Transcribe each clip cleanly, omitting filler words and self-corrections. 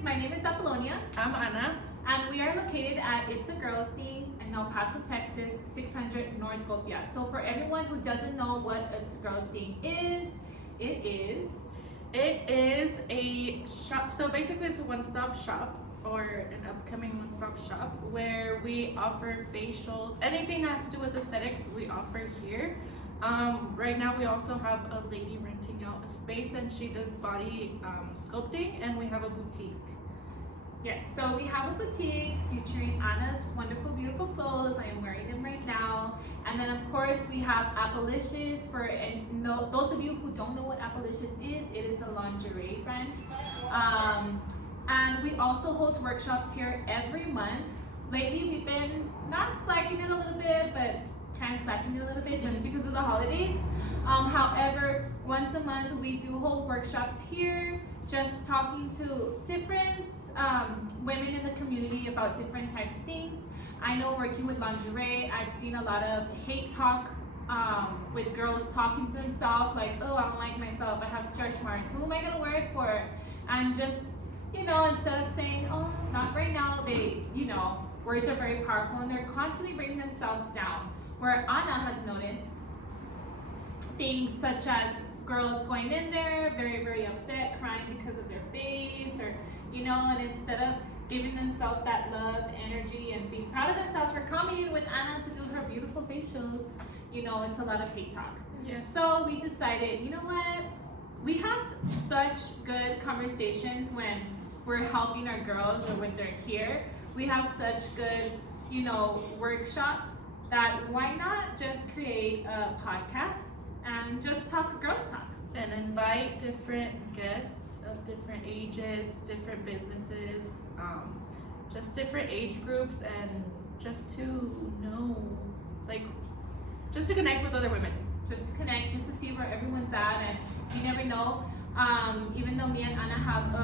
guys, my name is Apollonia. I'm Ana. And we are located at It's a Girls Thing in El Paso, Texas, 600 North Gopia. So for everyone who doesn't know what It's a Girls Thing is, it is a shop. So basically it's a one-stop shop, or an upcoming one-stop shop, where we offer facials, anything that has to do with aesthetics we offer here. Right now we also have a lady renting out a space, and she does body sculpting, and we have a boutique. Yes, so we have a boutique featuring Anna's wonderful, beautiful clothes. I am wearing them right now. And then of course we have Apolicious. Those of you who don't know what Apolicious is, it is a lingerie brand. And we also hold workshops here every month. Lately we've been not slacking it a little bit, but kind of slacking it a little bit just because of the holidays. However, once a month we do hold workshops here, just talking to different women in the community about different types of things. I know working with lingerie, I've seen a lot of hate talk with girls talking to themselves like, oh, I don't like myself, I have stretch marks, who am I gonna wear it for? And just, instead of saying, oh, not right now, words are very powerful and they're constantly bringing themselves down. Where Ana has noticed things such as girls going in there very, very upset, crying because of their face, or and instead of giving themselves that love, energy, and being proud of themselves for coming in with Ana to do her beautiful facials, it's a lot of hate talk. Yes. So we decided, you know what? We have such good conversations when we're helping our girls or when they're here. We have such good, workshops that why not just create a podcast and just talk girls talk. And invite different guests of different ages, different businesses, just different age groups, and just to know, just to connect with other women. Just to connect, just to see where everyone's at, and you never know. Even though me and Ana have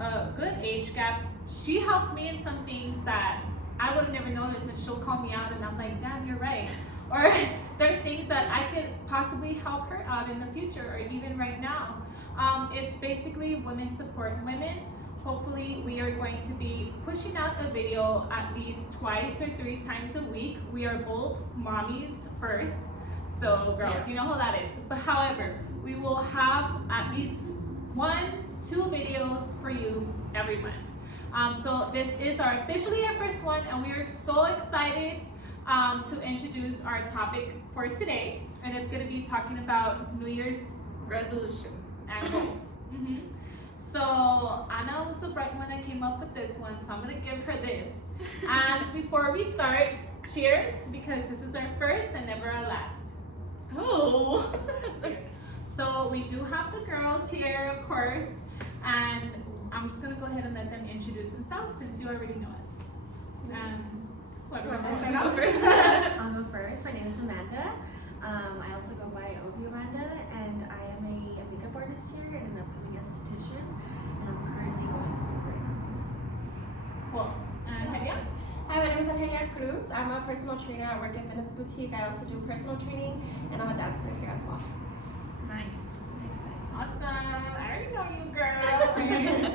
a good age gap, she helps me in some things that I would have never noticed, and she'll call me out and I'm like, damn, you're right. Or there's things that I could possibly help her out in the future, or even right now. It's basically women support women. Hopefully we are going to be pushing out a video at least twice or 3 times a week. We are both mommies first, so girls, you know how that is. But however, we will have at least 1-2 videos for you every month. So this is officially our first one, and we are so excited to introduce our topic for today, and it's going to be talking about New Year's resolutions and goals. So Ana was the bright one that came up with this one, so I'm going to give her this. And before we start, cheers, because this is our first and never our last. Oh. So we do have the girls here, of course, and I'm just going to go ahead and let them introduce themselves since you already know us. Whoever wants to start first. I'll go first. My name is Amanda. I also go by Obi Amanda, and I am a makeup artist here and an upcoming esthetician, and I'm currently going to school right now. Cool. And Helia? Hi, my name is Angelia Cruz. I'm a personal trainer. I work at Fitness Boutique. I also do personal training, and I'm a dancer here as well. Nice. Awesome. I already know you, girl.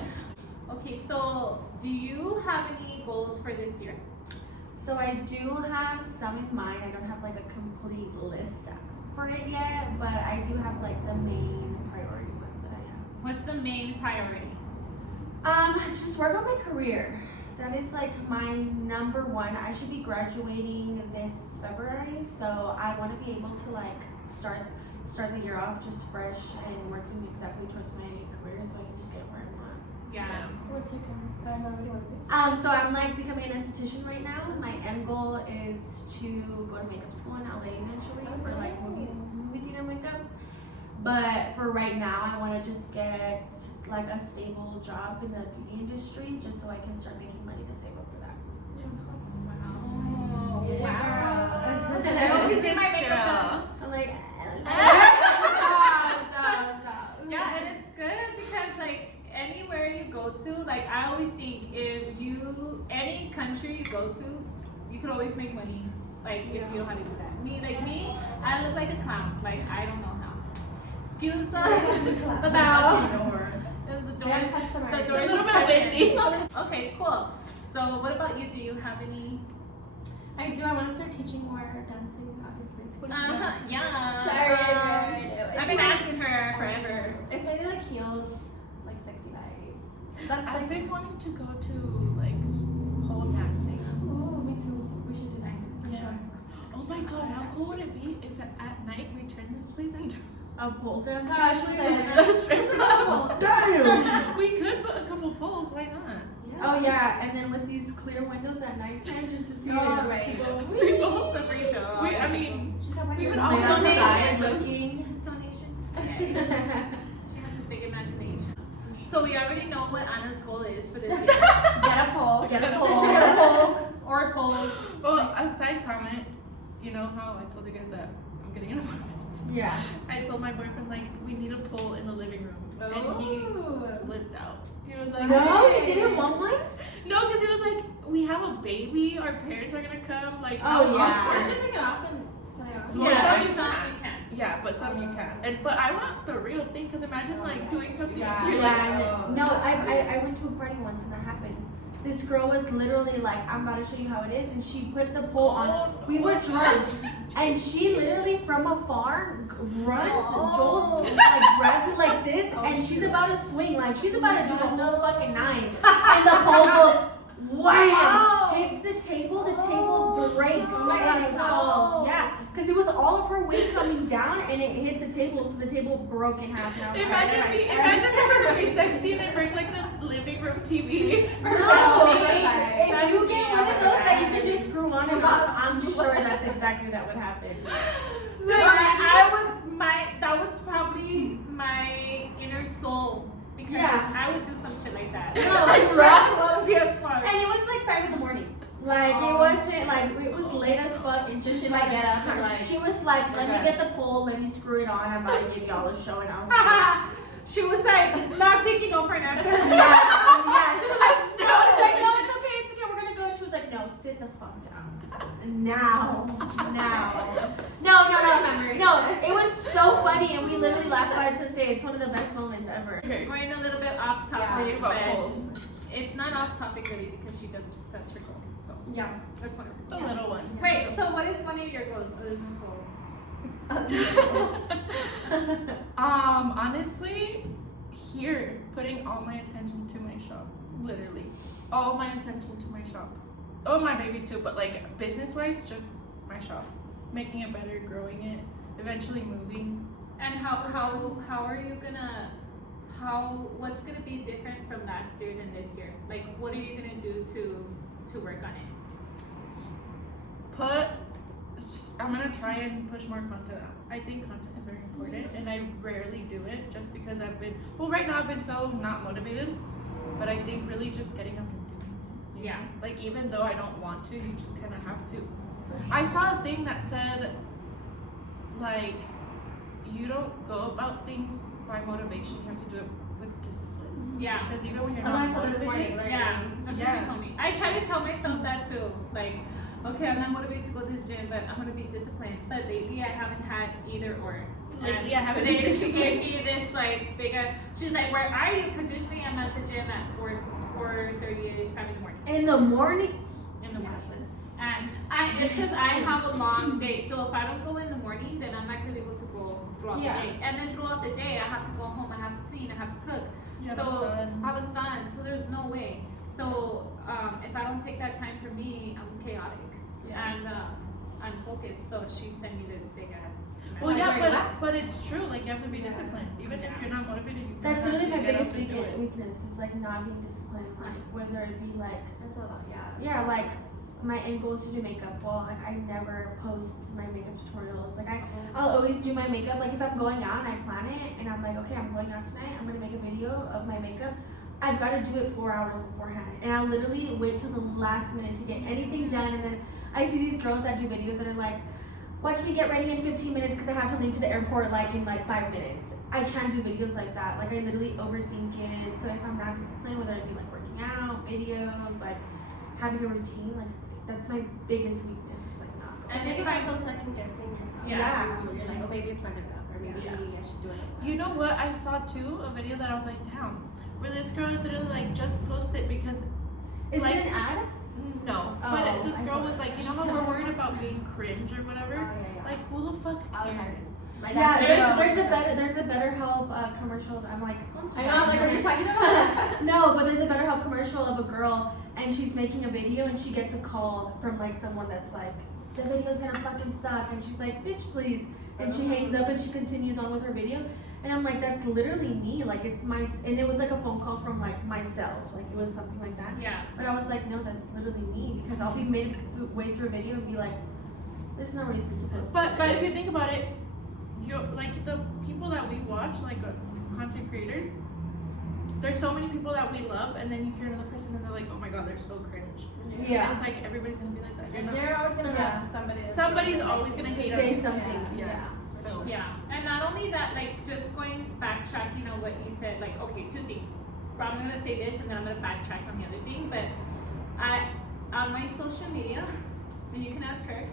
Okay, so do you have any goals for this year? So I do have some in mind. I don't have a complete list for it yet, but I do have the main priority ones that I have. What's the main priority? Just work on my career. That is my number one. I should be graduating this February, so I want to be able to start the year off just fresh and working exactly towards my career, so I can just get where I want. Yeah. What's your career? So I'm becoming an esthetician right now. My end goal is to go to makeup school in LA eventually for movie theater makeup. But for right now, I want to just get a stable job in the beauty industry just so I can start making money to save up for that. Wow. Yeah. Wow. And I always see my makeup done. I'm like, stop. Yeah, and it's good because anywhere you go to, I always think any country you go to, you could always make money. If you know how to do that. Me, I look like a clown. I don't know how. Excuse the bow. The door is windy. Okay, cool. So what about you? Do you have any? I do. I want to start teaching more dancing, obviously. Yeah. Sorry, I've been asking her forever. It's mainly like heels, like sexy vibes. That's I've like. been wanting to go to like pole dancing. Ooh, me too. We should do that. For Yeah. sure. Oh my god, how cool would it be if at night we turn this place into A pole dance. Gosh, she a strip club? Damn. We could put a couple poles, why not? Oh yeah, and then with these clear windows at nighttime just to see Oh, it. right. People. It's a free show. I mean, She said, we would all all Right outside donations. looking. Donations. Okay. She has a big imagination. So we already know what Anna's goal is for this year. Get a pole. Get a Get pole. a pole or poles. well, a side comment, you know how I told you guys that I'm getting an apartment? Yeah. I told my boyfriend, like, we need a pole in the living room. And he flipped out. He was like, No, you "Hey." didn't want one? No, because he was like, we have a baby, our parents are gonna come, like, Oh, how yeah. Why awkward. don't you take it off and put it on? So Yeah, some or you some can. you can. Yeah, but some you can. But I want the real thing, because imagine like doing something. Yeah. You're Yeah, like, and then, no, I went to a party once and that happened. This girl was literally like, I'm about to show you how it is, and she put the pole on. We were drunk, and she literally from afar runs, jolts, like grabs it like this, and she's about to swing, like she's about to do the whole fucking 9, and the pole goes wham, hits the table breaks, Oh my God, and it no. falls. Yeah, because it was all of her weight coming down, and it hit the table, so the table broke in half. And I was like, imagine for her to be sexy and then break like the living room TV. No, That's if you get one of those that you can me. just screw on and off, I'm sure that's exactly that would happen. Dude, that was probably my inner soul. Because Yeah. I would do some shit like that. No, like right? clumsy as fuck. And it was like 5 in the morning. Like it wasn't like it was late as fuck, and Did she's she, like, get up and, her- like- she was like, let me Okay. get the pole, let me screw it on, I'm about to give y'all a show, and I was like, She was like, not taking no for an answer. yeah, she was like, I'm still- I was like, no, it's okay, we're gonna go, and she was like, no, sit the fuck down. Now. No, it was so funny, and we literally laughed about it to this day. It's one of the best moments ever. Okay. Going a little bit off topic, Talking about but poles. it's not off topic really because she does that's her goal. So Yeah. that's wonderful. The little one. Wait, so what is one of your goals other than pole? Honestly, here, putting all my attention to my shop. Literally. All my attention to my shop. Oh, my baby too, but like business-wise, just my shop. Making it better, growing it, eventually moving. And how are you gonna what's gonna be different from last year than this year? Like what are you gonna do to work on it? I'm gonna try and push more content out. I think content is very important, and I rarely do it just because right now I've been so not motivated, but I think really just getting up and doing it. You Yeah. know? Like even though I don't want to, you just kind of have to. I saw a thing that said, like, you don't go about things by motivation, you have to do it with discipline. Yeah. Because even when you're That's what I not told her this motivated, morning. Yeah, that's what Yeah. she told me. I try to tell myself that too. Like, okay, I'm not motivated to go to the gym, but I'm gonna be disciplined. But lately, I haven't had either or. Lately, I And haven't today been she gave me this like bigger. She's like, "Where are you?" Because usually I'm at the gym at 4:30ish, 5 in the morning. In the morning, In the morning. And it's because I have a long day. So if I don't go in the morning, then I'm not gonna be able to go throughout Yeah. the day. And then throughout the day, I have to go home. I have to clean. I have to cook. you have a So son. I have a son, so there's no way. So if I don't take that time for me, I'm chaotic and unfocused. So she sent me this big ass. Well, message. yeah, but it's true. Like you have to be disciplined, even if you're not motivated. You that's have literally to my get biggest up and do it. weakness is like not being disciplined. Like whether it be like That's a lot, yeah. yeah, like my end goal is to do makeup. Well, like I never post my makeup tutorials. Like I'll always do my makeup. Like if I'm going out and I plan it and I'm like, okay, I'm going out tonight. I'm gonna make a video of my makeup. I've got to do it 4 hours beforehand, and I literally wait till the last minute to get anything done. And then I see these girls that do videos that are like, watch me get ready in 15 minutes because I have to leave to the airport like in like 5 minutes. I can't do videos like that. Like I literally overthink it. So if I'm not disciplined, whether it be like working out, videos, like having a routine, like that's my biggest weakness. Is like not. I think it's also second guessing yourself. Yeah. You're like, oh, maybe it's not good enough, or maybe I should do it. You know what? I saw too a video that I was like, damn, where this girl is literally like just posted Is Like- it an ad? No, Oh, but this I girl saw was it. like, you know how we're worried about being cringe or whatever? Like, who the fuck cares? Yeah, there's a BetterHelp commercial. I'm like sponsored. I know, I'm like, what are you talking about? No, but there's a BetterHelp commercial of a girl and she's making a video and she gets a call from like someone that's like, the video's gonna fucking suck, and she's like, bitch, please, and she hangs up and she continues on with her video, and I'm like, that's literally me, like it's my, and it was like a phone call from like myself, like it was something like that, Yeah. but I was like, no, that's literally me, because I'll be made way through a video and be like, there's no reason to post But this. if you think about it, you like the people that we watch, like content creators. There's so many people that we love, and then you hear another person and they're like, oh my god, they're so cringe. Yeah. And it's like everybody's gonna be like that. You're And not. you're always gonna Yeah. have somebody. that's Somebody's gonna always gonna hate on Say you. something, Yeah. yeah. So Yeah, and not only that, like just going backtracking on what you said, like okay, two things. I'm gonna say this and then I'm gonna backtrack on the other thing, but on my social media, and you can ask her.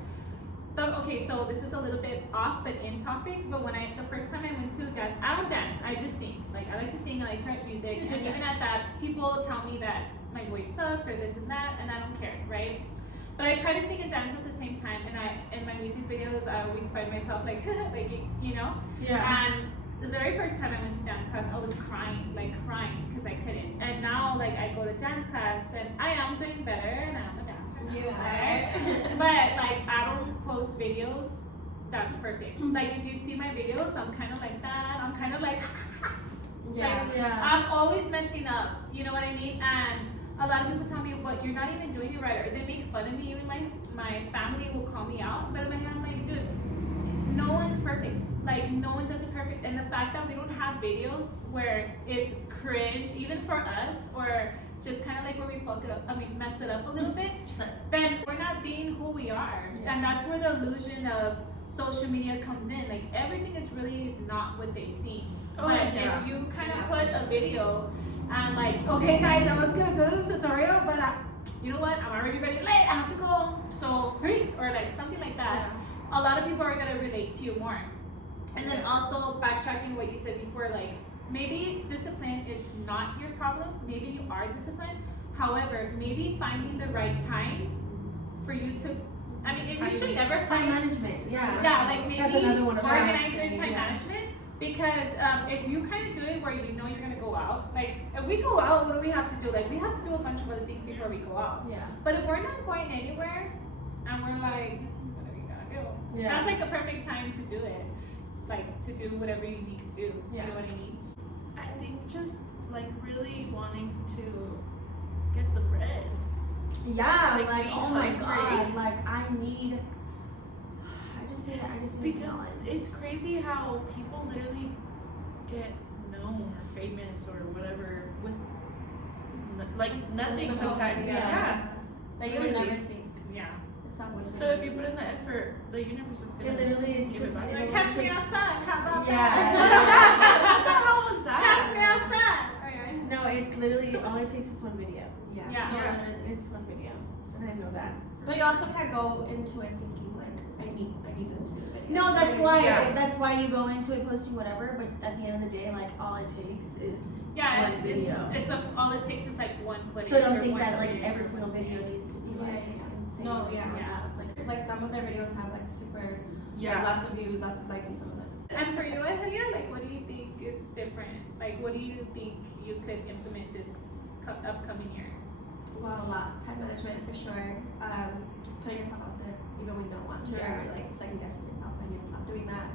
Okay, so this is a little bit off but in topic, but the first time I went to dance, I don't dance, I just sing. Like I like to sing, I like to write music, You and do even dance. at that, people tell me that my voice sucks or this and that, and I don't care, right? But I try to sing and dance at the same time, and in my music videos, I always find myself like, like you know. Yeah. And the very first time I went to dance class, I was crying, because I couldn't. And now, like, I go to dance class, and I am doing better, and I'm a dancer. now, You right? are. But like, I don't post videos that's perfect. Like, if you see my videos, I'm kind of like that. I'm kind of like, Yeah. Yeah. I'm always messing up. You know what I mean? And a lot of people tell me, "But you're not even doing it right," or they make fun of me. Even my family will call me out. But in my head, I'm like, dude, no one's perfect. Like, no one does it perfect. And the fact that we don't have videos where it's cringe, even for us, or just kind of like where we fuck it up, mess it up a little bit, then we're not being who we are. Yeah. And that's where the illusion of social media comes in. Like, everything is not what they seem. Oh, But yeah. if you kind of Yeah, put for a sure. video and like, okay guys, I was gonna do this tutorial, but you know what? I'm already ready late. I have to go. So peace, or like something like that. A lot of people are gonna relate to you more. And then also backtracking what you said before, like maybe discipline is not your problem. Maybe you are disciplined. However, maybe finding the right time for you to. You should never Time find. management, yeah. Yeah, like maybe That's another one of them. organize your time Yeah. management, because if you kind of do it where you know you're gonna go out, like if we go out, what do we have to do? Like we have to do a bunch of other things before we go out. Yeah. But if we're not going anywhere and we're like, what are we gonna do? Yeah. That's like the perfect time to do it, like to do whatever you need to do. Yeah. You know what I mean? I think just like really wanting to get the bread. Yeah, Like, like, being oh my hungry. god, like I just need Because talent. it's crazy how people literally get known or famous or whatever with like nothing So, sometimes. yeah. Yeah. That you would never think. Yeah. It's always. So if you put in the effort, the universe is gonna. It literally, it's Give it just, back. it'll Catch me just- outside. How about Yeah. What the hell was Catch me that? outside. Okay. No, it's literally, all it takes is one video. Yeah. Yeah. literally. It's one video, and I know that. But you also can't go into it thinking like, I need this to be the video. No, that's Yeah. why you go into it posting whatever, but at the end of the day, like, all it takes is Yeah, one video. all it takes is like one footage. So don't or think one that, like, video every or single one video thing. needs to be, Yeah, like, yeah. insane. No, yeah. Like, Like some of their videos have like super, like, Yeah. lots of views, lots of likes, and some of them. And for you, Ahelia, like, what do you think is different? Like, what do you think you could implement this upcoming year? Well, a lot. Time management for sure. Just putting yourself out there even when you don't want to, Yeah. or like second guessing yourself. I need to stop doing that.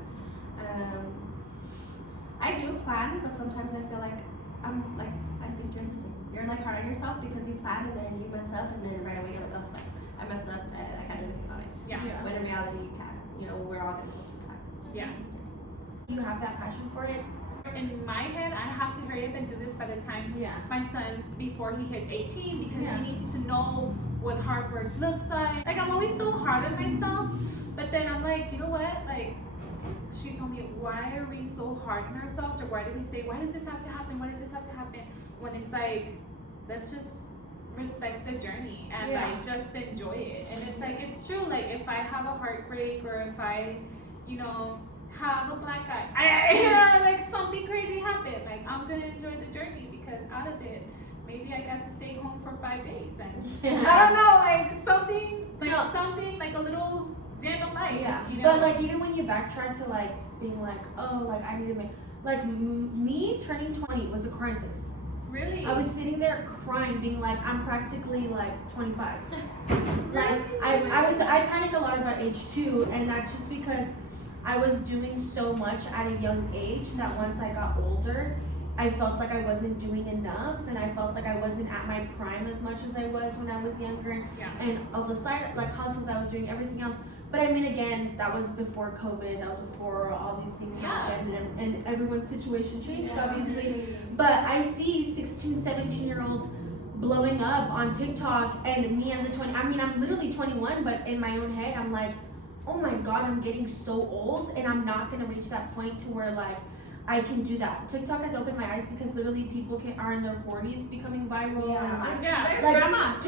I do plan, but sometimes I feel like I think you're the same. You're like hard on yourself because you plan and then you mess up, and then right away you're like, oh, like, I messed up and I can't do anything about it. Yeah. Yeah. But in reality, you can. You know, we're all gonna go through that. Yeah. you have that passion for it. In my head, I have to hurry up and do this by the time Yeah. my son, before he hits 18, because Yeah. he needs to know what hard work looks like. Like, I'm always so hard on myself, but then I'm like, you know what? Like, she told me, why are we so hard on ourselves? Or why do we say, why does this have to happen? Why does this have to happen? When it's like, let's just respect the journey and Yeah. like just enjoy it. And it's like, it's true. Like, if I have a heartbreak, or if I, you know, have a black eye, like something crazy happened, like I'm gonna enjoy the journey, because out of it, maybe I got to stay home for 5 days, and Yeah. I don't know, like something, No. something like a little dim of light. Yeah, you know? but like even when you backtrack to like being like, oh, like I need to make, like me turning 20 was a crisis. really, I was sitting there crying, being like, I'm practically like 25. Like I panic a lot about age too, and that's just because I was doing so much at a young age that once I got older, I felt like I wasn't doing enough, and I felt like I wasn't at my prime as much as I was when I was younger. Yeah. And all the side like hustles I was doing, everything else. But I mean, again, that was before COVID. That was before all these things Yeah. happened, and everyone's situation changed, Yeah. obviously. But I see 16, 17-year-olds blowing up on TikTok, and me as a 20, I mean, I'm literally 21, but in my own head, I'm like, oh my God, I'm getting so old, and I'm not gonna reach that point to where like, I can do that. TikTok has opened my eyes because literally people are in their 40s becoming viral and like, Yeah. They're like, grandmas.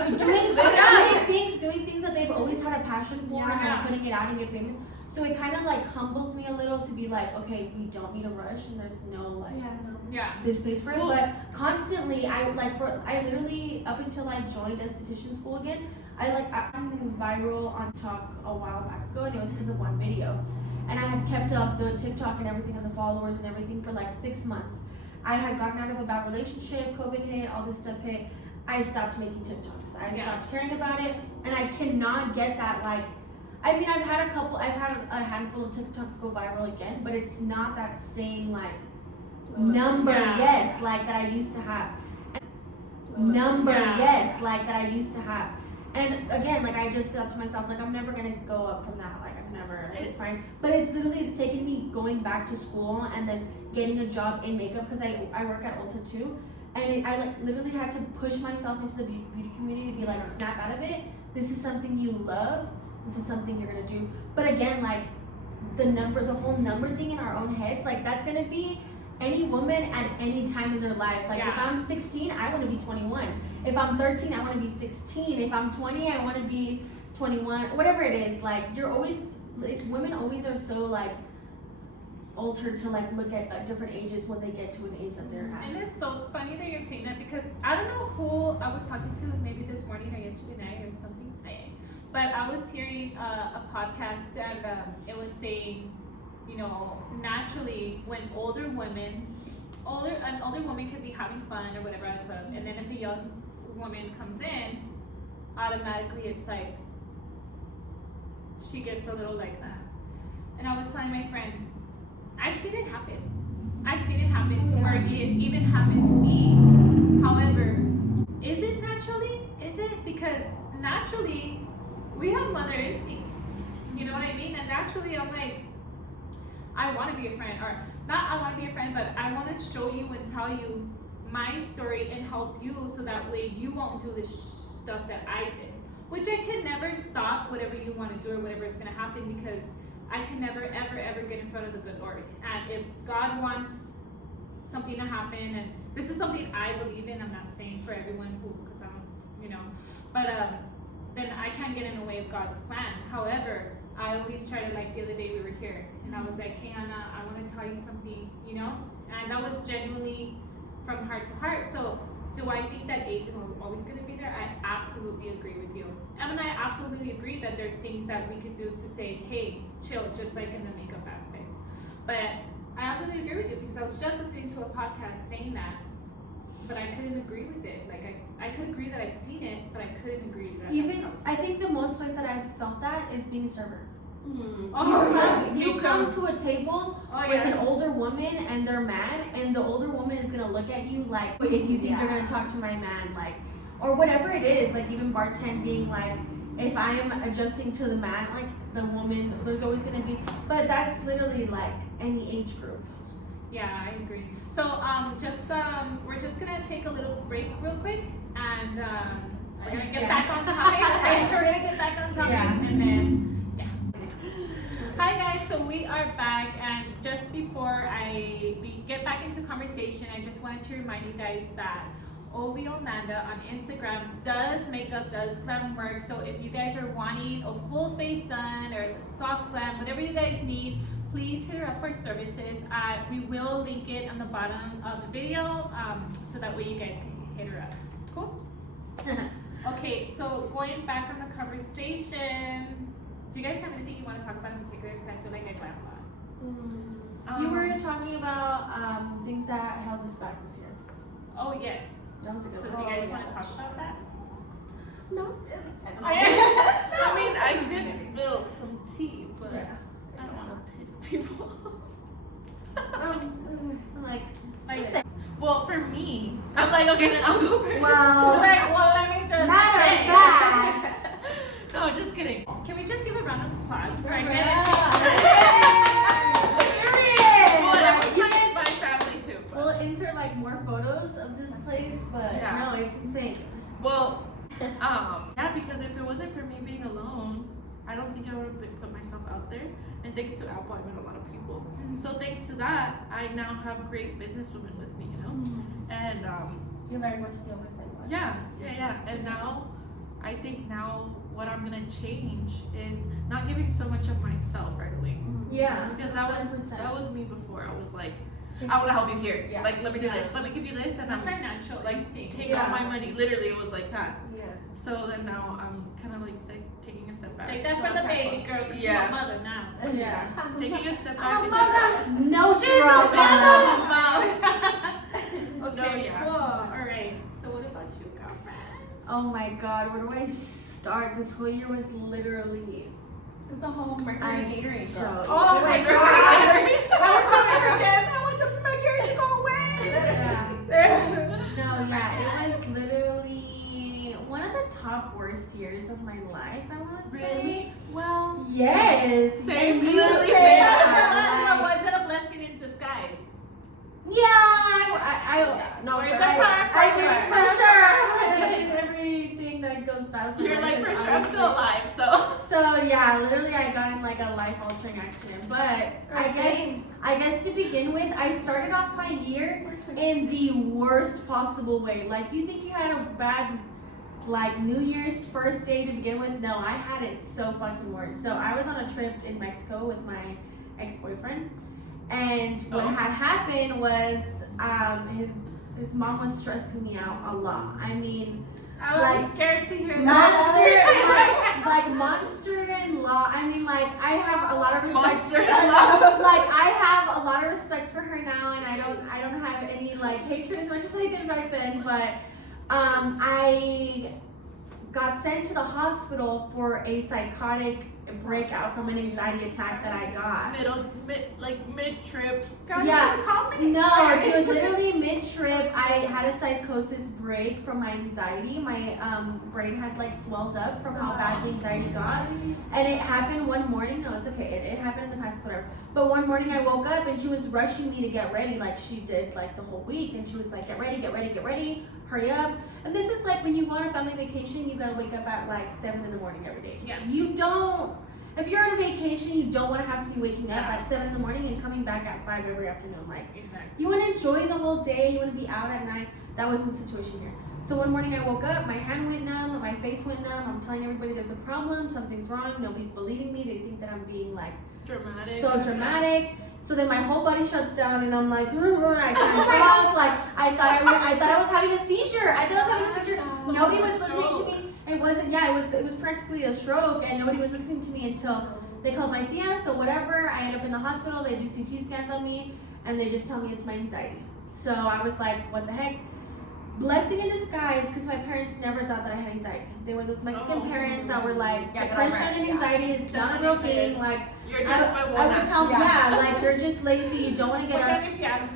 doing things that they've always had a passion for and Yeah. then putting it out and get famous. So it kind of like humbles me a little to be like, okay, we don't need a rush and there's no like Yeah, no. Yeah. this space for it. Well- But constantly, I literally up until I joined esthetician school again, I went viral on TikTok a while back ago, and it was because of one video. And I had kept up the TikTok and everything and the followers and everything for like 6 months. I had gotten out of a bad relationship, COVID hit, all this stuff hit. I stopped making TikToks. I Yeah. stopped caring about it, and I cannot get that like. I mean, I've had a handful of TikToks go viral again, but it's not that same like number, Yeah. yes, like that I used to have. Number, Yeah. yes, like that I used to have. And again, like I just thought to myself, like I'm never gonna go up from that. Like I've never, like, it's fine. But it's taken me going back to school and then getting a job in makeup because I work at Ulta too. And I like literally had to push myself into the beauty community to be like, snap out of it. This is something you love. This is something you're gonna do. But again, like the whole number thing in our own heads, like that's gonna be any woman at any time in their life. Like if Yeah. I'm 16, I want to be 21. If I'm 13, I want to be 16. If I'm 20, I want to be 21. Whatever it is, like you're always, like, women always are so like altered to like look at different ages when they get to an age that they're at. And it's so funny that you're saying that because I don't know who I was talking to, maybe this morning or yesterday night or something. But I was hearing a podcast and it was saying, you know, naturally when an older woman could be having fun or whatever at a club, and then if a young woman comes in, automatically it's like she gets a little like, ugh. And I was telling my friend, I've seen it happen. I've seen it happen to where it even happened to me. However, is it naturally? Is it? Because naturally, we have mother instincts. You know what I mean? And naturally, I'm like, I want to be a friend. Or not I want to be a friend, but I want to show you and tell you my story and help you so that way you won't do the stuff that I did. Which I can never stop whatever you want to do or whatever is going to happen because I can never, ever, ever get in front of the good Lord. And if God wants something to happen, and this is something I believe in, I'm not saying for everyone who, because I'm, you know, but then I can't get in the way of God's plan. However, I always try to, like the other day we were here, and I was like, hey Anna, I want to tell you something, you know? And that was genuinely from heart to heart. So do I think that age is always going to be there? I absolutely agree with you. And I absolutely agree that there's things that we could do to say, hey, chill, just like in the makeup aspect. But I absolutely agree with you because I was just listening to a podcast saying that, but I couldn't agree with it. Like I could agree that I've seen it, but I couldn't agree that I think the most place that I've felt that is being a server. Oh, yes, You me come too. to a table Oh, with an yes. older woman and they're mad, and the older woman is gonna look at you like, if you think you're gonna talk to my man, like, or whatever it is, like even bartending, like if I am adjusting to the man, like the woman, there's always gonna be, but that's literally like any age group. Yeah, I agree. So we're just gonna take a little break real quick, and we're gonna get back on topic. We're gonna get back on topic, Yeah. and then Hi guys, so we are back, and just before we get back into conversation, I just wanted to remind you guys that Obi Olanda on Instagram does makeup, does glam work. So if you guys are wanting a full face done or soft glam, whatever you guys need, please hit her up for services. We will link it on the bottom of the video, so that way you guys can hit her up. Cool. Okay, so going back on the conversation, do you guys have anything you want to talk about in particular? Because I feel like I went a lot. You were talking about things that held us back this year. Oh yes. That was a So good do one. you guys want to talk about that? No. I mean, I did spill some tea, but I don't want to piss people off. I'm like, Like, Well, for me, I'm like, okay, then I'll go first. she's well, like, well, let me just matter of say. fact. No, just kidding. Can we just give a round of applause for our Well, it was my family too. but- We'll insert like more photos of this place, but Yeah. no, it's insane. Well, yeah, because if it wasn't for me being alone, I don't think I would have put myself out there. And thanks to Apple, I met a lot of people. So thanks to that, I now have great businesswomen with me, you know. And You learn what to deal with and what. yeah. And now, I think now what I'm gonna change is not giving so much of myself right away. Yeah. Because 100%. that was me before. I was like, I want to help you here. Yeah. Like, let me do this. Let me give you this, and I'm That's our natural like, instinct. take Yeah. all my money. Literally, it was like that. Yeah. So then now I'm kind of like taking a step back. Take that So from the I'm baby girl, because Yeah. you're a mother now. Yeah. taking a step back. Oh, and mother! No She's a drama. Okay, yeah. cool. Alright. So what about you, girlfriend? Oh my god, where do I start? This whole year was literally. It's the whole Mercury Gatorade girl. So- Oh my Mercury. god! I was going to the gym. I want the Mercury to go away. Yeah. No, yeah, it was literally one of the top worst years of my life, I want to say. Really? Well, Yes. Same. And you Literally say same. that, But like- was it a blessing in disguise? Yeah, I No, Or for it's sure. a part, I for do sure. for sure. Everything that goes bad with my you're life like, is for sure, I'm obviously- still alive, so. So yeah, literally I got in like a life-altering accident. But I guess to begin with, I started off my year in the worst possible way. Like you think you had a bad like New Year's first day to begin with? No, I had it so fucking worse. So I was on a trip in Mexico with my ex-boyfriend, and what Oh. had happened was his mom was stressing me out a lot. I mean, I was Like, scared to hear monster, that. like monster-in-law. I mean, like I have a lot of respect. Monster-in-law. Like I have a lot of respect for her now, and I don't have any like hatred as much as I did back then. But I got sent to the hospital for a psychotic breakout from an anxiety attack that I got. Mid-trip. Girl, Yeah. you should call me. No, dude, literally mid-trip, I had a psychosis break from my anxiety. My brain had like swelled up from how bad the anxiety got. And it happened one morning. No, it's okay. It happened in the past, whatever. But one morning I woke up and she was rushing me to get ready like she did like the whole week. And she was like, get ready, hurry up. And this is like when you go on a family vacation, you gotta wake up at like 7 in the morning every day. Yeah. You don't, if you're on a vacation, you don't wanna have to be waking up Yeah. at 7 in the morning and coming back at 5 every afternoon. Like, Exactly. you want to enjoy the whole day. You want to be out at night. That wasn't the situation here. So one morning I woke up, my hand went numb, my face went numb. I'm telling everybody there's a problem, something's wrong. Nobody's believing me. They think that I'm being like Dramatic. so dramatic. So then my whole body shuts down and I'm like, I can't talk. Like I thought I was having a seizure. I thought I was having a seizure. So Nobody was it's a listening to stroke. me. It wasn't. Yeah, it was practically a stroke, and nobody was listening to me until they called my tia. So whatever, I end up in the hospital. They do CT scans on me, and they just tell me it's my anxiety. So I was like, what the heck? Blessing in disguise, because my parents never thought that I had anxiety. They were those Mexican Oh. parents that were like, Yeah, depression right, and yeah. anxiety is not a Doesn't real exist. thing. Like, You're just I my would one. tell, Yeah. like you're just lazy. You don't want to get up. Porque mi piano.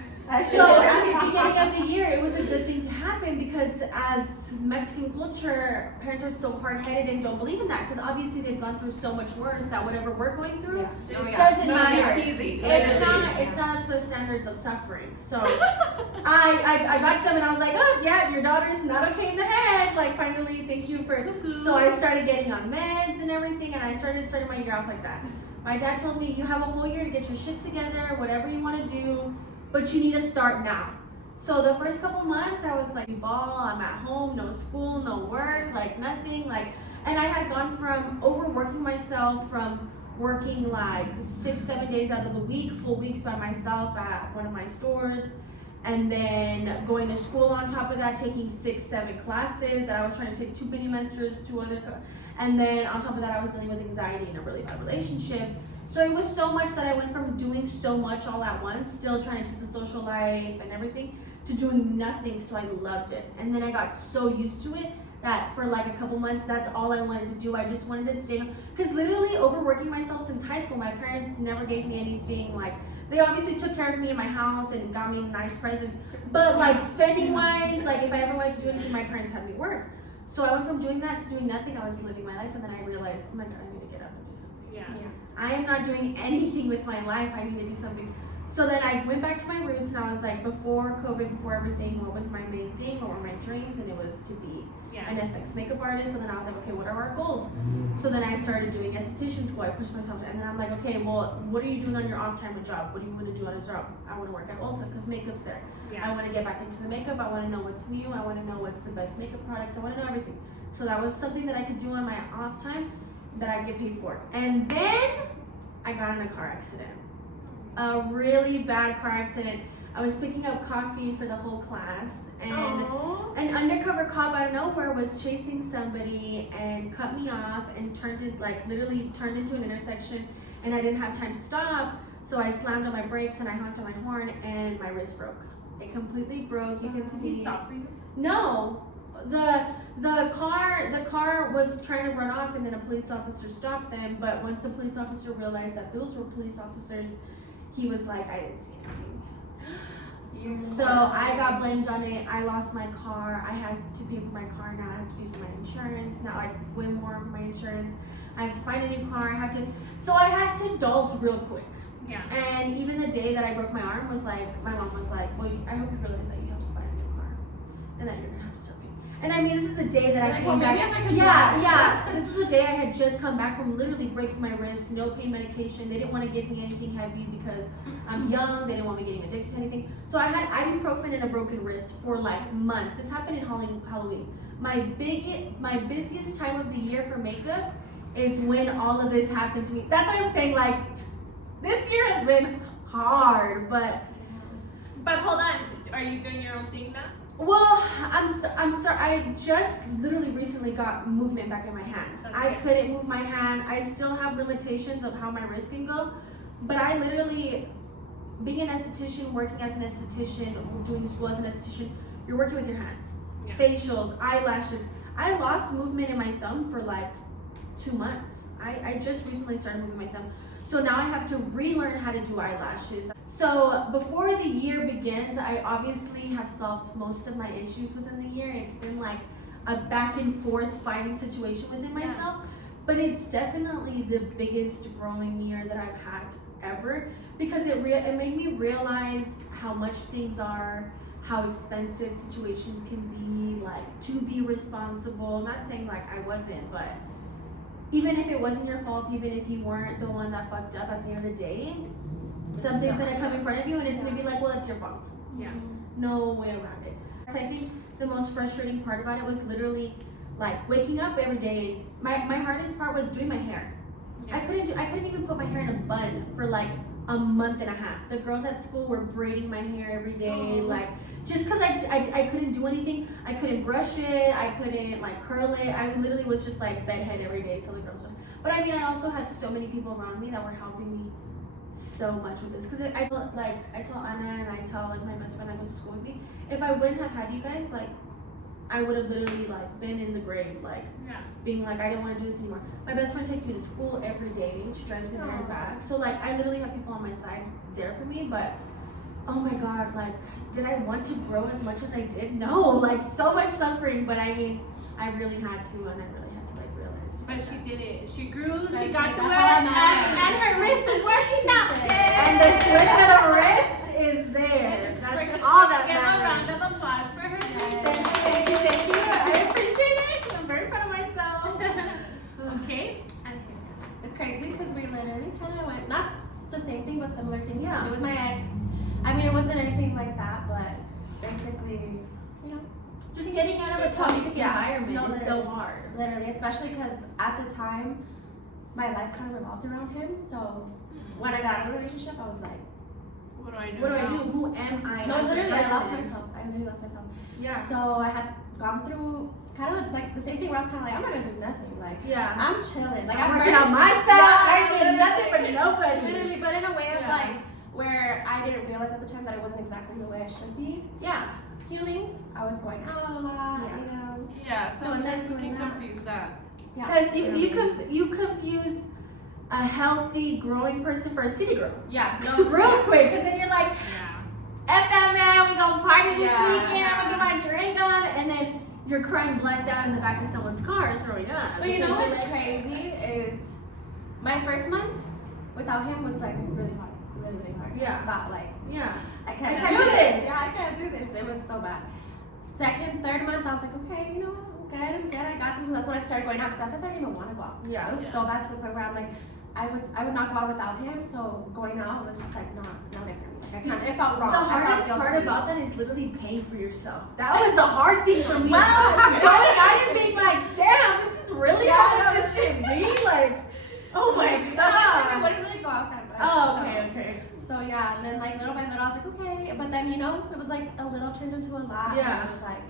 So at the beginning of the year, it was a good thing to happen because as Mexican culture, parents are so hard-headed and don't believe in that because obviously they've gone through so much worse that whatever we're going through, Yeah. it doesn't No, matter. yeah. Easy. It's not up to their standards of suffering. So I got to them and I was like, oh yeah, your daughter's not okay in the head. Like finally, thank you for. So I started getting on meds and everything, and I started my year off like that. My dad told me you have a whole year to get your shit together, whatever you want to do, but you need to start now. So the first couple months I was like, ball, I'm at home, no school, no work, like nothing, like, and I had gone from overworking myself, from working like 6-7 days out of the week, full weeks by myself at one of my stores, and then going to school on top of that, taking 6-7 classes that I was trying to take 2 mini semesters, 2 other, and then on top of that I was dealing with anxiety in a really bad relationship. So it was so much that I went from doing so much all at once, still trying to keep a social life and everything, to doing nothing. So I loved it, and then I got so used to it that for like a couple months, that's all I wanted to do. I just wanted to stay home, because literally overworking myself since high school. My parents never gave me anything. Like, they obviously took care of me in my house and got me nice presents, but like spending wise, like if I ever wanted to do anything, my parents had me work. So I went from doing that to doing nothing. I was living my life, and then I realized, oh my god, I need to get up and do something. Yeah. I am not doing anything with my life. I need to do something. So then I went back to my roots, and I was like, before COVID, before everything, what was my main thing? What were my dreams? And it was to be an FX makeup artist. So then I was like, okay, what are our goals? So then I started doing esthetician school. I pushed myself, and then I'm like, okay, well, what are you doing on your off time with job? What do you want to do on a job? I want to work at Ulta because makeup's there. I want to get back into the makeup. I want to know what's new. I want to know what's the best makeup products. I want to know everything. So that was something that I could do on my off time that I get paid for. And then I got in a car accident. A really bad car accident. I was picking up coffee for the whole class, and an undercover cop out of nowhere was chasing somebody and cut me off and literally turned into an intersection, and I didn't have time to stop, so I slammed on my brakes and I honked on my horn, and my wrist broke. It completely broke. You can see. Did he stop for you? No. The car was trying to run off, and then a police officer stopped them, but once the police officer realized that those were police officers, he was like, I didn't see anything. So I got blamed on it. I lost my car. I had to pay for my car. Now I have to pay for my insurance. Now I win more for my insurance. I have to find a new car. So I had to adult real quick. Yeah. And even the day that I broke my arm was like, my mom was like, well, I hope you realize that you have to find a new car, and that you're gonna have to start paying. And I mean, this is the day that I came back. This was the day I had just come back from literally breaking my wrist, no pain medication. They didn't want to give me anything heavy because I'm young. They didn't want me getting addicted to anything. So I had ibuprofen and a broken wrist for like months. This happened in Halloween. My busiest time of the year for makeup is when all of this happened to me. That's why I'm saying, like, this year has been hard, but hold on, are you doing your own thing now? well, I just literally recently got movement back in my hand. I couldn't move my hand. I still have limitations of how my wrist can go, but I literally, being an esthetician, working as an esthetician, doing school as an esthetician, you're working with your hands. Yeah. Facials, eyelashes. I lost movement in my thumb for like 2 months. I just recently started moving my thumb. So now I have to relearn how to do eyelashes. So before the year begins, I obviously have solved most of my issues within the year. It's been like a back and forth fighting situation within myself, but it's definitely the biggest growing year that I've had ever, because it made me realize how much things are, how expensive situations can be, like to be responsible. Not saying like I wasn't, but even if it wasn't your fault, even if you weren't the one that fucked up, at the end of the day, something's gonna come in front of you and it's gonna be like, well, it's your fault. Yeah. No way around it. So I think the most frustrating part about it was literally like waking up every day. My hardest part was doing my hair. Yeah. I couldn't even put my hair in a bun for like a month and a half. The girls at school were braiding my hair every day, like just because I couldn't do anything. I couldn't brush it, I couldn't like curl it. I literally was just like bedhead every day, so the girls would. But I mean, I also had so many people around me that were helping me so much with this, because I tell Anna and I tell like my best friend that goes to school with me, if I wouldn't have had you guys, like I would have literally like been in the grave, like being like, I don't want to do this anymore. My best friend takes me to school every day. She drives me there and back. So like I literally have people on my side there for me. But oh my god, like did I want to grow as much as I did? No, like so much suffering. But I mean, I really had to, and I really had to like realize. But she did it. She grew. She That's got it. through it, That's all that and her wrist is working now. And the twist of the wrist is there. That's all that Give a round matters. of applause for her. Thank you. I appreciate it. I'm very proud of myself. Okay. It's crazy because we literally kind of went, not the same thing, but similar things. Yeah. I did with my ex. I mean, it wasn't anything like that, but basically, you know, Just getting out of a toxic Yeah. environment No, is so literally. hard. literally, especially because at the time, my life kind of revolved around him. So when I got out of the relationship, I was like, What do I do? What do I now? do? Who am I? No, as a literally, I lost person? myself. I literally lost myself. Yeah. So I had gone through kind of like the same thing where I was kind of like, I'm not gonna do nothing. Like, Yeah. I'm chilling. Like, I'm I'm working very- on myself. Yeah, I ain't doing nothing for literally. nobody. Literally, but in a way of Yeah. like where I didn't realize at the time that it wasn't exactly the way I should be Yeah. healing. I was going out a lot, Yeah. you know. Yeah, So I'm sometimes we doing can that. confuse that. Because you confuse a healthy, growing person for a city girl. Yeah. Real quick, because then you're like, Yeah. F that man, we gonna party this Yeah. weekend, I'm gonna get my drink on, and then you're crying blacked out in the back of someone's car throwing up. But you know because you're what's like- crazy is my first month without him was like really hard. Really, really hard. Yeah. I thought like, Yeah. I can't, I can't do this. Yeah, I can't do this. It was so bad. Second, third month, I was like, okay, you know what? I'm good, I got this. And that's when I started going out because at first I didn't even want to go out. Yeah. It was so bad to the point where I'm like, I would not go out without him. So going out was just like, no different. Like I can't, it felt wrong. The I felt hardest part guilty. about that is literally paying for yourself. That was the hard thing for me. Wow. Going out and being like, damn, this is really how this should be? Like, oh my I god. wouldn't really go out that much. Oh, so- okay. So yeah, and then like little by little, I was like, okay. But then you know, it was like a little turned into a lot. Yeah. And it was like,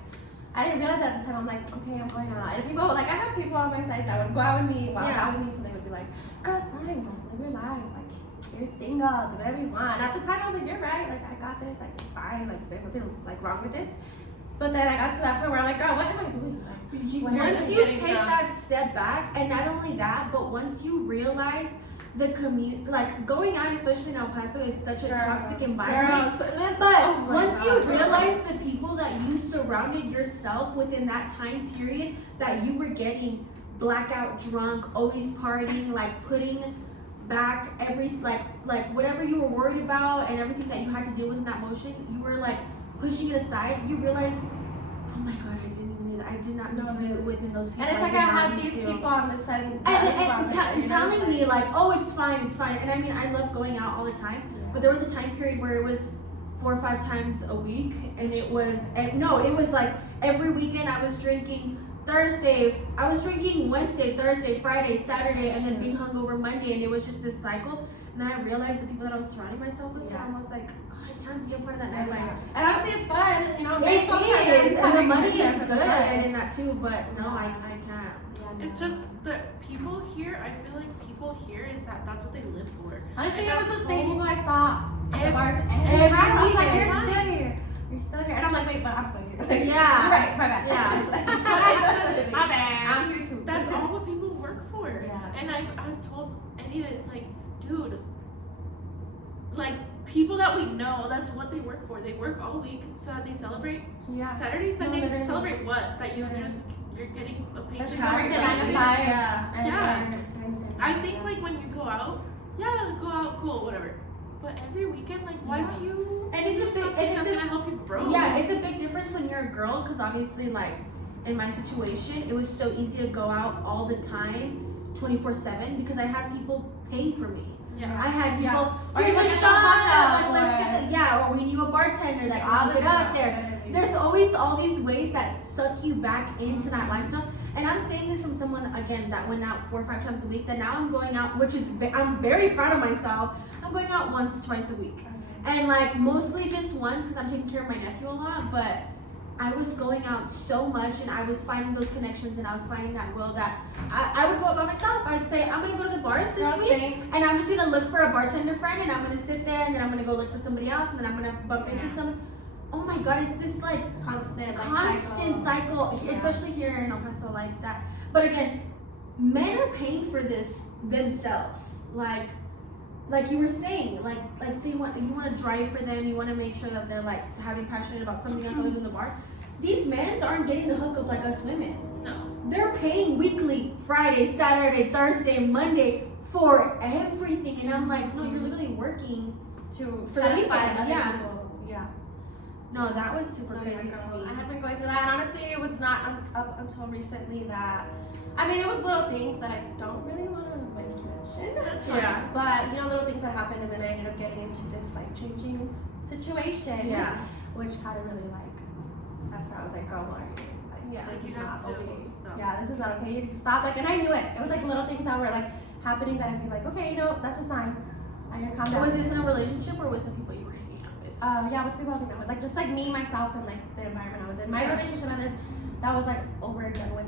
I didn't realize at the time. I'm like, okay, I'm going out. And people like, I have people on my side that would go out with me, walk Yeah. out with me, so they would be like, girl, it's fine, like live your life, like you're single, do whatever you want. And at the time, I was like, you're right, like I got this, like it's fine, like there's nothing like wrong with this. But then I got to that point where I'm like, girl, what am I doing? Like, what am I Once doing? you getting take drunk. that step back, and not only that, but once you realize the like going out, especially in El Paso, is such a Girl. toxic environment. Girl, so this- But oh my once you God. realize the people that you surrounded yourself within that time period, that you were getting blackout drunk, always partying, like putting back like whatever you were worried about and everything that you had to deal with in that motion, you were like pushing it aside. You realize, oh my god, I did not need to be within those people. And it's like did I not had need these to. people on the side. And telling me like, oh, it's fine. And I mean, I love going out all the time, but there was a time period where it was 4 or 5 times a week, and it was like every weekend I was drinking. Thursday, I was drinking Wednesday, Thursday, Friday, Saturday, and then being hungover Monday, and it was just this cycle. And then I realized the people that I was surrounding myself with, Yeah. and I was like, oh, I can't be a part of that nightlife. And honestly, it's fun. You know, It is, and the money is Yeah. good in that too, but no, I can't. It's just the people here, I feel like people here is that's what they live for. Honestly, And it was that's the same so- people I saw at the Every- bars every time. I was like, single you're time. still here. You're still here. And I'm like, wait, but I'm still here. Like, Yeah. You're right, my bad. Yeah. But it's just, my bad. I'm here too. That's all what people work for. Yeah. And I've told Eddie this, like, dude, like, people that we know, that's what they work for. They work all week so that they celebrate Yeah. Saturday, Sunday, literally. celebrate what? That you Literally. you're getting a That's paycheck. how for I said Saturday. 9 to 5. Yeah. And Yeah. then- I think, like, when you go out, yeah, go out, cool, whatever. But every weekend, like, why Yeah. don't you And it's do a big- something and that's it's a- gonna help you grow? Yeah, it's a big difference when you're a girl, because obviously, like, in my situation, it was so easy to go out all the time, 24/7, because I had people paying for me. Yeah. I had people, Yeah. Or here's you a get the shot, hookup, let's or- get the, yeah, or we knew a bartender that could get up there. There's always all these ways that suck you back into that lifestyle. And I'm saying this from someone, again, that went out 4 or 5 times a week, that now I'm going out, which is, I'm very proud of myself. I'm going out once, twice a week. And like, mostly just once, because I'm taking care of my nephew a lot, but I was going out so much, and I was finding those connections, and I was finding that will that I would go out by myself. I'd say, I'm gonna go to the bars this week, and I'm just gonna look for a bartender friend, and I'm gonna sit there, and then I'm gonna go look for somebody else, and then I'm gonna bump into someone. Oh my god, it's this like constant cycle, Yeah. especially here in El Paso, like that. But again, men are paying for this themselves. Like you were saying, like you want to drive for them, you want to make sure that they're like having passionate about something else other than the bar. These men aren't getting the hookup like us women. No. They're paying weekly, Friday, Saturday, Thursday, Monday for everything, and I'm like, no, you're literally working to For the satisfy weekend, other yeah. people. Yeah. No, that was super No, crazy yeah, to girl. me. I had been going through that, and honestly, it was not up until recently that, I mean, it was little things that I don't really want to mention. Yeah. But, you know, little things that happened, and then I ended up getting into this life-changing situation. Yeah. Which kind of really, like, that's where I was like, girl, what are you doing? Like, Yeah. this You is have not to okay. stop. Yeah, this is not okay. You need to stop. Like, and I knew it. It was like little things that were, like, happening that I'd be like, okay, you know, that's a sign. I gotta calm down. Was this in a relationship or with the people you were in? yeah, with people I was hanging out with, like just like me, myself, and like the environment I was in. My relationship ended. That was like over and done with.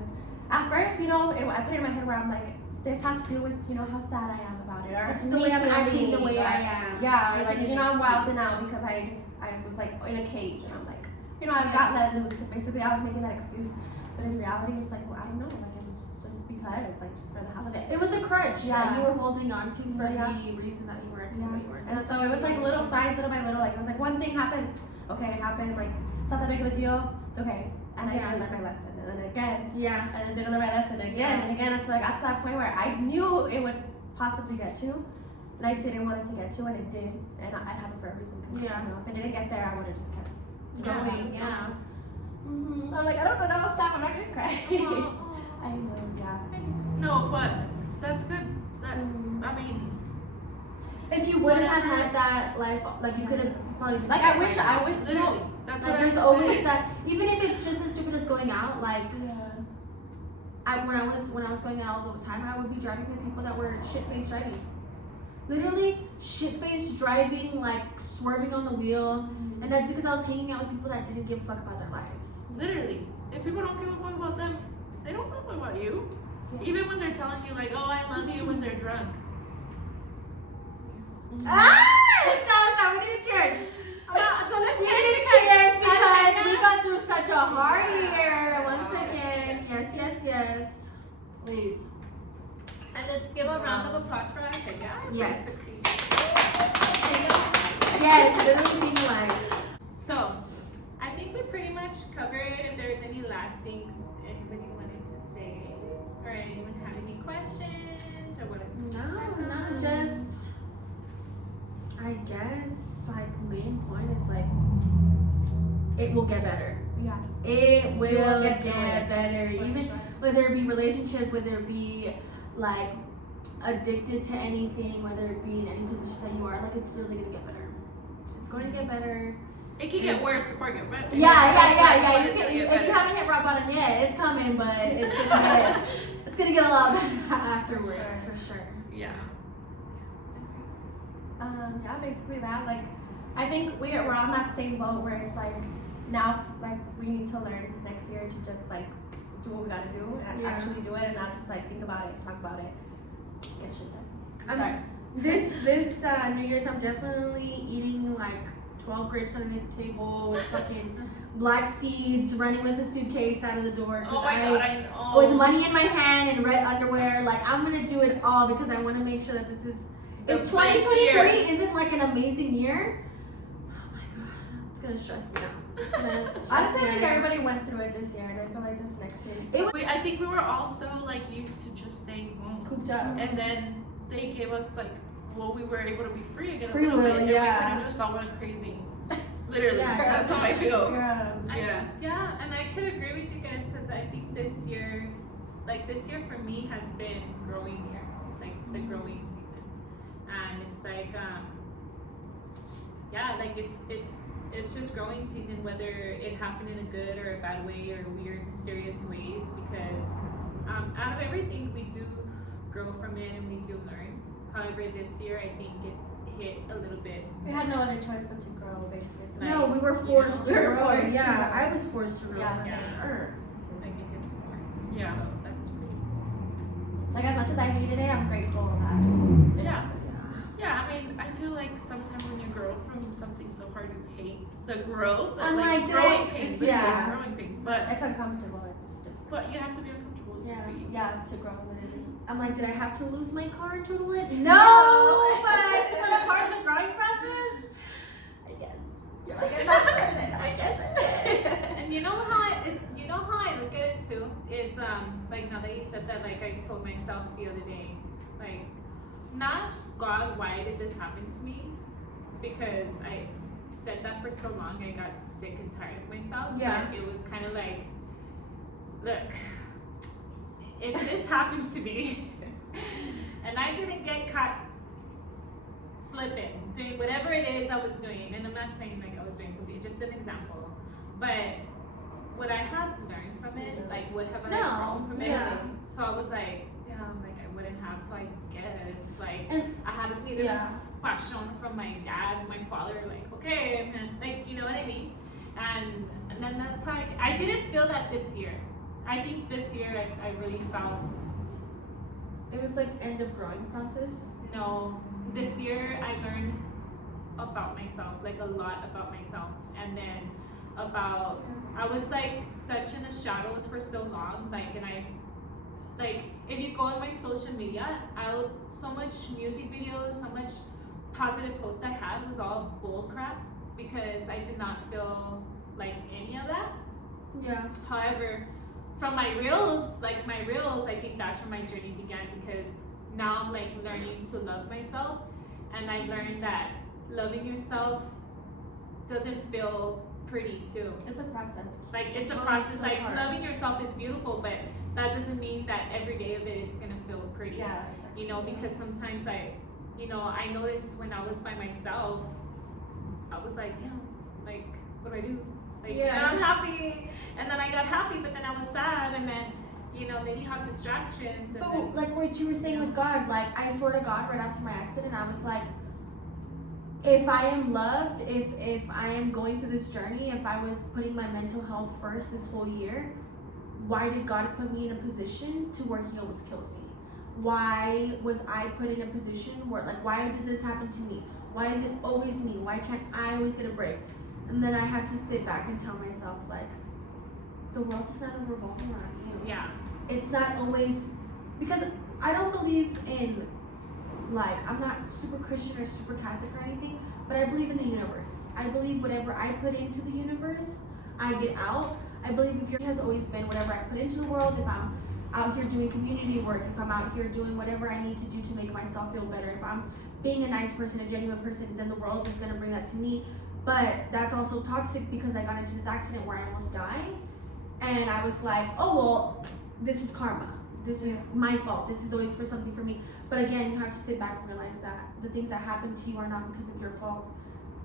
At first, you know, I put it in my head where I'm like, this has to do with, you know, how sad I am about it, or This is the way I'm acting, the way I am. Yeah, or Making like, an you know, I'm wilding excuse. out because I was like in a cage, and I'm like, you know, I've got let loose. Basically, I was making that excuse, but in reality, it's like, well, I don't know, like it was just because, like just for the hell of it. It was a crutch that Yeah. you were holding on to for Yeah. the reason that you weren't doing what you were doing. And so it was like little signs, little by little. Like it was like one thing happened, okay, it happened. Like it's not that big of a deal. It's okay. And I didn't learn my lesson, and then again, Yeah. and I didn't learn my lesson again and again until I got to that point where I knew it would possibly get to, and I didn't want it to get to, and it did, and I have it for a reason. 'Cause, Yeah. You know, if it didn't get there, I would have just kept Going, yeah. I'm like, I don't know, no, stop. I'm not gonna cry. I know, yeah. No, but that's good. That I mean, If you wouldn't have had that life, like you could have probably been Like I wish I would. literally, that's Like what there's I always said. that, even if it's just as stupid as going out. Like Yeah. when I was going out all the time, I would be driving with people that were shit faced driving. Literally shit faced driving, like swerving on the wheel, and that's because I was hanging out with people that didn't give a fuck about their lives. Literally, if people don't give a fuck about them, they don't give a fuck about you. Yeah. Even when they're telling you like, "Oh, I love you," when they're drunk. Stop! We need a cheers. So let's We cheers need a because cheers because I- we got through such a hard year. Once again, yes. Please. And let's give a round of applause for Kenya. Yes. Succeeding. Yes, literally being alive. So, I think we pretty much covered. If there's any last things anybody wanted to say, or anyone have any questions, or wanted to No, just I guess like main point is like it will get better. Yeah. It will get get through it. better. For Even sure. whether it be relationship, whether it be like addicted to anything, whether it be in any position that you are, like it's literally gonna get better. It's going to get better. It can get worse before it gets better. Yeah. You It's can, gonna get if better. you haven't hit rock bottom yet, it's coming, but it's gonna get a lot better afterwards for sure. Yeah. Yeah, basically that. Like, I think we're on that same boat where it's like now, like we need to learn next year to just like do what we gotta do and Yeah. actually do it, and not just like think about it, talk about it, get shit done. I'm- Sorry. This New Year's, I'm definitely eating like 12 grapes underneath the table with fucking black seeds, running with a suitcase out of the door. 'Cause Oh my god, I know. with money in my hand and red underwear, like I'm gonna do it all because I want to make sure that this is. The If best 2023 year. isn't like an amazing year, oh my god, it's gonna stress me out. It's gonna stress Honestly, I me think out. everybody went through it this year, and I feel like this next year. It was I think we were also like used to just staying home, cooped up. and then they gave us like, well, we were able to be free again Free a little will, bit, and yeah. we kind of just all went crazy. Literally, Yeah, that's how I feel. Yeah. Yeah. And I could agree with you guys because I think this year for me has been growing year, like the growing season, and it's like like it's just growing season, whether it happened in a good or a bad way or weird mysterious ways, because out of everything we do grow from it and we do learn. However, this year I think it hit a little bit. We had no other choice but to grow, basically. No, we were forced to We were grow. forced to Yeah, grow. I was forced to grow. Yeah. Yeah. Sure. Like it hits more. Yeah. So that's pretty cool. Like as much as I hated it, I'm grateful that. it Yeah. happened. Yeah, I mean, I feel like sometimes when you grow from something so hard, you hate the growth. I'm like, growing did I- pains. yeah. It's growing pains, but It's uncomfortable. It's different. but you have to be uncomfortable to Yeah. be. Yeah, to grow literally. I'm like, did I have to lose my car in total it? No, but is that a part of the growing process? I guess. You're like, I guess it is. And you know how I look at it too? It's like now that you said that, like I told myself the other day, like, not God, why did this happen to me? Because I said that for so long, I got sick and tired of myself. Yeah. But it was kind of like, look, if this happened to me and I didn't get caught slipping, doing whatever it is I was doing, and I'm not saying like I was doing something, just an example, but would I have learned from it? Like, what have I No, grown from it? yeah. So I was like, damn, like I wouldn't have. So I guess like And- I had to pay this yeah. passion from my dad and my father. Like, okay, and then, like, you know what I mean? And then that's how I didn't feel that this year. I think this year I really felt, It was like end of growing process. no, this year I learned about myself, like a lot about myself. And then about, I was like such in the shadows for so long, like, and like, if you go on my social media, so much music videos, so much positive posts I had was all bull crap because I did not feel like any of that. Yeah. However, from my reels, I think that's where my journey began because now I'm like learning to love myself, and I learned that loving yourself doesn't feel pretty too. It's a process. Like it's a Oh, process. so Like hard. loving yourself is beautiful, but that doesn't mean that every day of it it's gonna feel pretty. Yeah, exactly. You know, because sometimes I noticed when I was by myself, I was like, damn, like what do I do? Like Yeah. now I'm happy, and then I got happy, but then I was sad, and then then you have distractions, and But then, like what you were saying with God, like I swear to God, right after my accident, I was like, if I am loved, if I am going through this journey, if I was putting my mental health first this whole year, why did God put me in a position to where He almost killed me? Why was I put in a position where, like, why does this happen to me? Why is it always me? Why can't I always get a break? And then I had to sit back and tell myself, like, the world is not revolving around you. yeah, It's not always, because I don't believe in, like, I'm not super Christian or super Catholic or anything, but I believe in the universe. I believe whatever I put into the universe, I get out. I believe if yours has always been whatever I put into the world, if I'm out here doing community work, if I'm out here doing whatever I need to do to make myself feel better, if I'm being a nice person, a genuine person, then the world is gonna bring that to me. But that's also toxic because I got into this accident where I almost died. And I was like, oh, well, this is karma. This is my fault. This is always for something for me. But again, you have to sit back and realize that the things that happen to you are not because of your fault.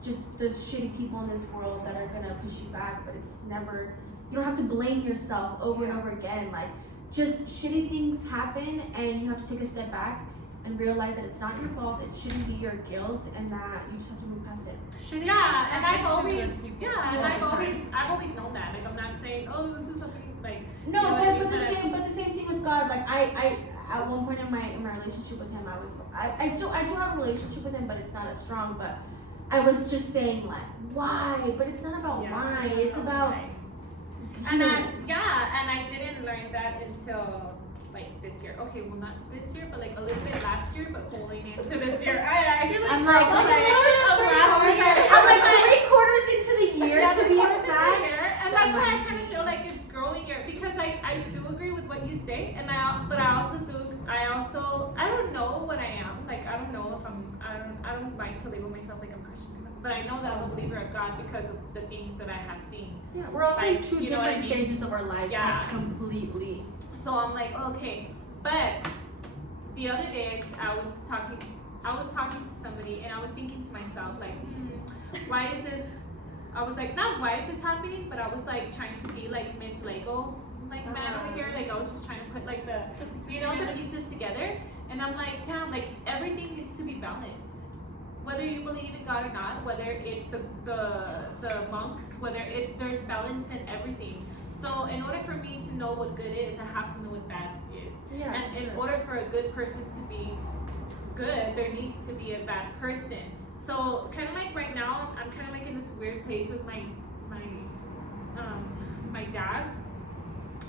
Just there's shitty people in this world that are gonna push you back, but it's never, you don't have to blame yourself over and over again. Like, just shitty things happen and you have to take a step back and realize that it's not your fault, it shouldn't be your guilt, and that you just have to move past it. yeah, and I've happen to always, good people yeah, and all the I've always known that. Like I'm not saying, oh, this is happening. Like No, you know what I but mean? the same thing with God. Like I at one point in my relationship with Him, I do have a relationship with Him, but it's not as strong. But I was just saying like why, but it's not about why. It's about why. And healing. I didn't learn that until like this year. Okay, well not this year, but like a little bit last year, but rolling into this year. I'm like a little bit of last year. I'm like 3/4 into the year Yeah, to be quarters into the exact. year, and that's why I kind of feel like it's growing here because I do agree with what you say, and but I don't know what I am. Like I don't know if I don't like to label myself like I'm Christian, but I know that I'm a believer of God because of the things that I have seen. Yeah, we're also in Like, two you know what I different mean? stages of our lives, Yeah. like completely. So I'm like, okay, but the other days I was talking to somebody and I was thinking to myself like, why is this? I was like, not why is this happening, but I was like trying to be like Miss Lego, like man over here. Like I was just trying to put like the pieces together, and I'm like, damn, like everything needs to be balanced. Whether you believe in God or not, whether it's the monks, there's balance in everything. So in order for me to know what good is, I have to know what bad is. Yeah, And for in sure. order for a good person to be good, there needs to be a bad person. So kind of like right now, I'm kind of like in this weird place with my dad,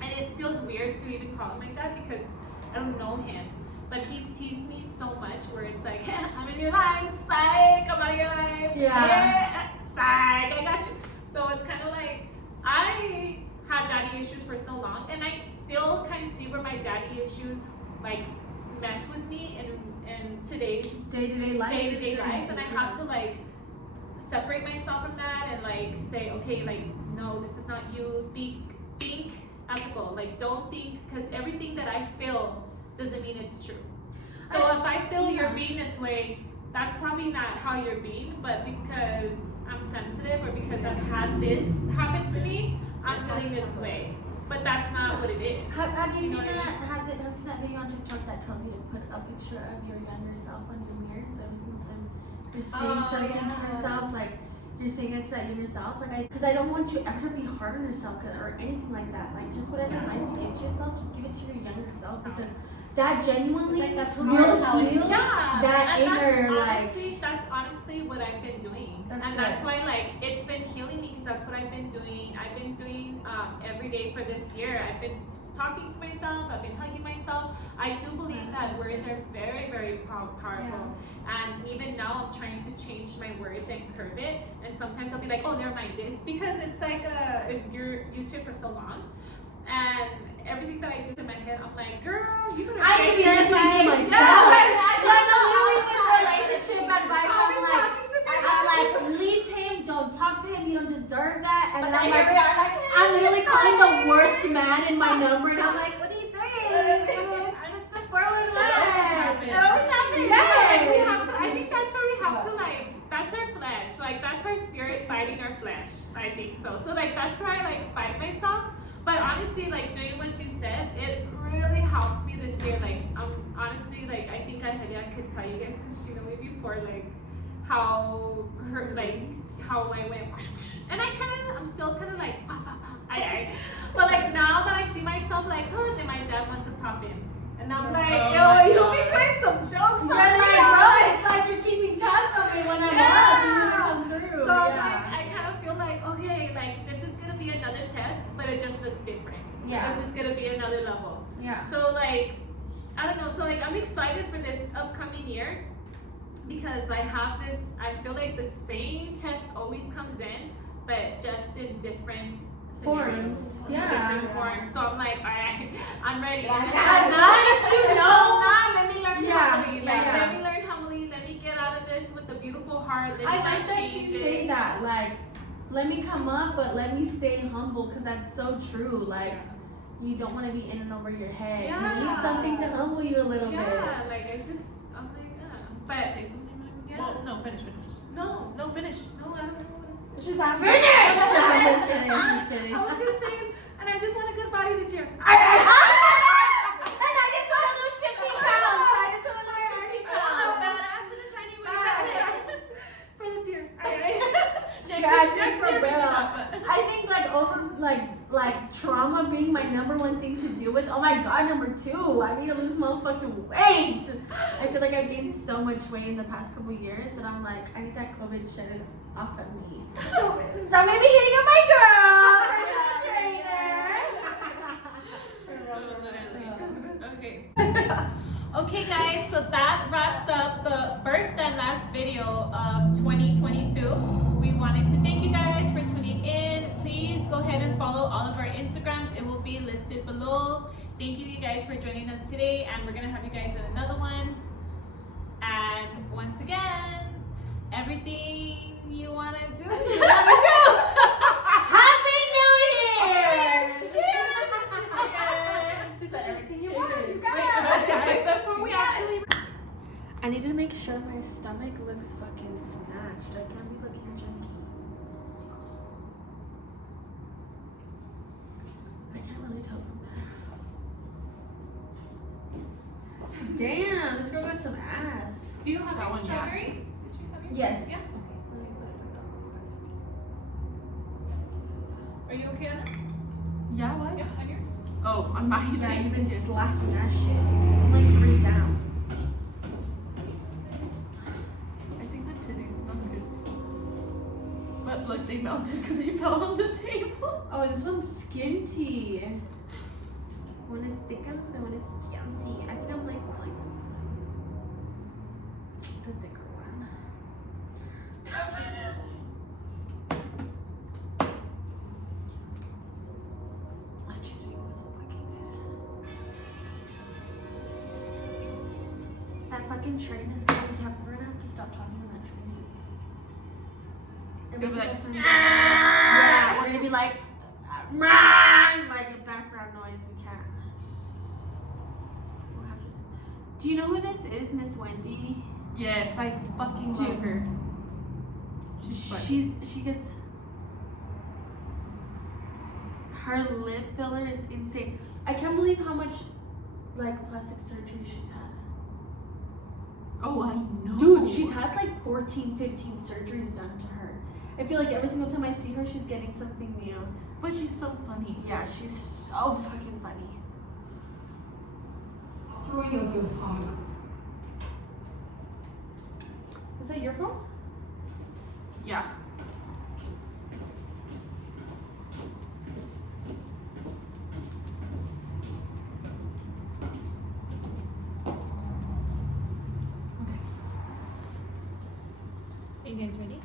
and it feels weird to even call him my dad because I don't know him. But he's teased me so much where it's like, I'm in your life, psych, I'm out of your life. Yeah. Psych, I got you. So it's kind of like, I had daddy issues for so long, and I still kind of see where my daddy issues like mess with me in today's Day-to-day life. day-to-day life, and I experiences, have to like separate myself from that and like say, okay, like no, this is not you. Think ethical. Like don't think, because everything that I feel doesn't mean it's true. So if I feel you're being this way, that's probably not how you're being, but because I'm sensitive or because I've had this happen to me, I'm feeling this way. but that's not what it is. Have you You seen know what I that? Have you seen that video on TikTok that tells you to put a picture of your younger self on your mirror? So every single time you're saying Oh, something to yeah. yourself, like you're saying it to that younger self. Like, because I don't want you ever to be hard on yourself or anything like that. Like, just whatever advice you give to yourself, just give it to your younger self because that genuinely It's like that's will how heal Yeah, that and inner that's honestly what I've been doing, That's and good. that's why like it's been healing me because that's what I've been doing. I've been doing every day for this year. I've been talking to myself. I've been hugging myself. I do believe that words are very, very powerful, and even now I'm trying to change my words and curve it. And sometimes I'll be like, oh, never mind this because it's like if you're used to it for so long, and everything that I did in my head, I'm like, girl, you gotta. I need to be take listening to these myself. guys. Like, literally with relationship advice, I've been I'm like, talking to I'm like, leave him, don't talk to him, you don't deserve that. And But then I'm then here like, we are, like, I'm literally calling the worst man in my number, and I'm like, what are you doing? It's the 411. It always happens. Yes. Like, we have to, I think that's where we have to like. That's our flesh. Like that's our spirit fighting our flesh. I think so. So like that's where I like fight myself. But honestly, like doing what you said, it really helped me this year. Like honestly, like I think I could tell you guys because you know me before, like how her like how I went, and I'm still kind of like, but like now that I see myself like, oh, then my dad wants to pop in. And I'm like, yo, you'll be doing some jokes on You're me. like, bro, it's like you're keeping tabs on me when I'm up. You're gonna come through. So I'm like, I kind of feel like, okay, like this is gonna be another test, but it just looks different. Yeah. This is gonna be another level. Yeah. So like, I don't know. So like, I'm excited for this upcoming year because I feel like the same test always comes in, but just in different Forms. scenarios, Yeah. different forms. So I'm like, all right, I'm ready. Like, as long as you know. Let me learn Yeah, humbly. yeah, Like, yeah. let me learn humbly. Let me get out of this with a beautiful heart. Let me I not like that you change say it. that. Like, let me come up, but let me stay humble, because that's so true. Like, you don't want to be in and over your head. You need Yeah. something to humble you a little Yeah, like I'm like, but Say something, Mary? yeah. Well, no, finish. No, No, finish. no, I don't know what I'm saying. She's not bit. I'm just kidding. I'm just kidding. I was gonna say, and I just want a good body this year. And I just want to lose 15 pounds. I just want to lose 15 pounds. badass in a tiny For this year. Tragic for real. I think like trauma being my number one thing to deal with. Oh my god, number 2, I need to lose motherfucking weight. I feel like I've gained so much weight in the past couple years that I'm like, I need that COVID shedded off of me. So I'm gonna be hitting up my girl. Okay. Okay guys, so that wraps up the first and last video of 2022. We wanted to thank you guys for tuning in. Please go ahead and follow all of our Instagrams. It will be listed below. Thank you guys for joining us today, and we're gonna have you guys in another one. And once again, everything you wanna do, you wanna do. Happy New Year! She said everything you Cheers. want. You Wait, before we actually I need to make sure my stomach looks fucking snatched. I can't be looking junky. I can't really tell from there. Damn, this girl got some ass. Do you have That your one, yeah. strawberry? Did you have your? Yes. Yeah. Okay. Let me put it down real quick. Are you okay on it? Yeah, what? Yeah, on yours. Oh, on my Yeah, thing. you've been slacking that shit. I'm like 3 down. I think the titties smell good too. But look, they melted because they fell on the table. Oh, this one's skinty. One is thickums and one is skinty. I think I'm like more like this one. The thicker one. Definitely. That cheese burger was so fucking good. That fucking train is gonna be tough. We're gonna have to stop talking when that train hits. It'll be like, single time- yeah, we're gonna be like a background noise. We can't. We'll have to. Do you know who this is, Miss Wendy? yes, I fucking Dude. love her. She's fun. She gets. her lip filler is insane. I can't believe how much like plastic surgery she's had. Oh, I know. Dude, she's had like 14, 15 surgeries done to her. I feel like every single time I see her, she's getting something new. But she's so funny. Yeah, she's so fucking funny. Is that your phone? Yeah. Are you guys ready?